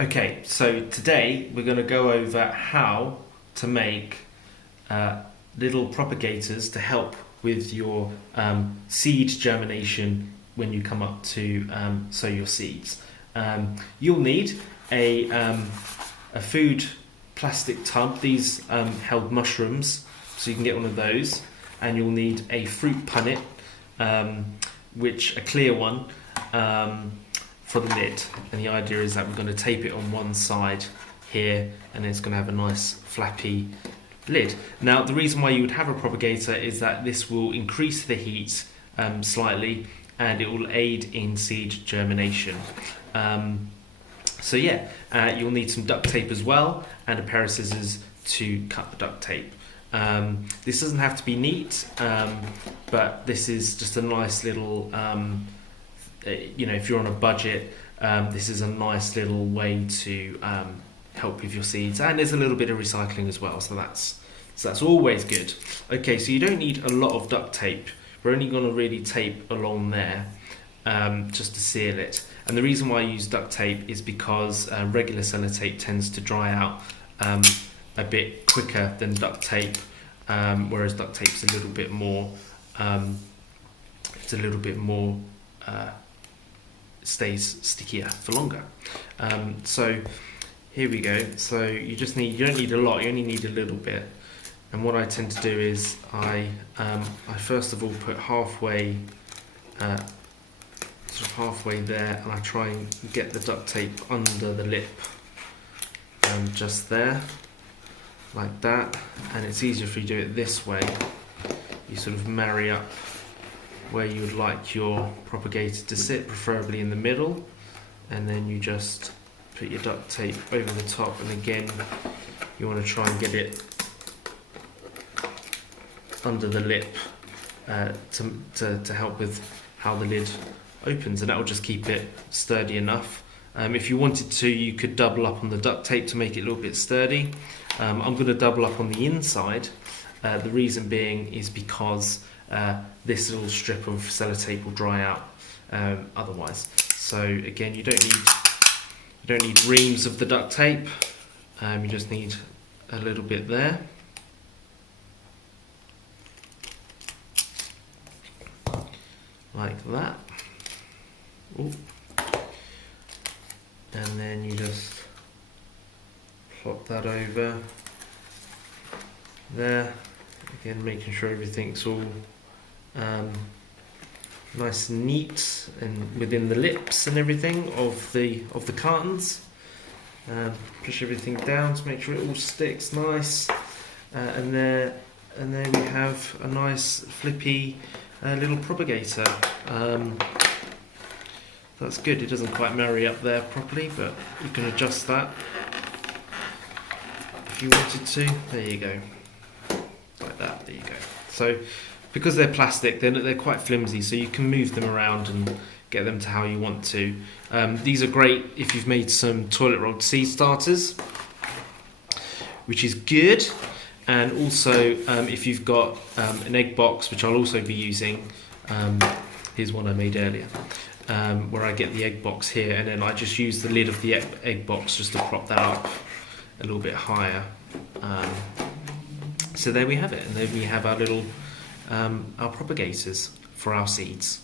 Okay, so today we're going to go over how to make little propagators to help with your seed germination when you come up to sow your seeds. You'll need a food plastic tub. These held mushrooms, so you can get one of those, and you'll need a fruit punnet, which a clear one. For the lid, and the idea is that we're going to tape it on one side here, and it's going to have a nice flappy lid. Now, the reason why you would have a propagator is that this will increase the heat slightly, and it will aid in seed germination. You'll need some duct tape as well, and a pair of scissors to cut the duct tape. This doesn't have to be neat, but this is just a nice little if you're on a budget, this is a nice little way to help with your seeds, and there's a little bit of recycling as well, so that's always good. Okay, so you don't need a lot of duct tape. We're only going to really tape along there just to seal it, and the reason why I use duct tape is because regular sellotape tends to dry out a bit quicker than duct tape, whereas duct tape's a little bit more stays stickier for longer. So here we go. So you don't need a lot, you only need a little bit. And what I tend to do is I first of all put halfway there, and I try and get the duct tape under the lip, just there, like that. And it's easier if you do it this way. You sort of marry up where you would like your propagator to sit, preferably in the middle, and then you just put your duct tape over the top, and again you want to try and get it under the lip to help with how the lid opens, and that will just keep it sturdy enough. If you wanted to, you could double up on the duct tape to make it a little bit sturdy. I'm going to double up on the inside. The reason being is because this little strip of sellotape will dry out otherwise. So again, you don't need reams of the duct tape. You just need a little bit there. Like that. Ooh. And then you just plop that over there. Again, making sure everything's all nice and neat and within the lips and everything of the cartons. Push everything down to make sure it all sticks nice. And there we have a nice flippy little propagator. That's good. It doesn't quite marry up there properly, but you can adjust that if you wanted to. There you go. Like that. There you go. So because they're plastic, they're quite flimsy, so you can move them around and get them to how you want to. These are great if you've made some toilet rolled seed starters, which is good. And also if you've got an egg box, which I'll also be using. Here's one I made earlier, where I get the egg box here, and then I just use the lid of the egg box just to prop that up a little bit higher. So there we have it, and then we have our little our propagators for our seeds.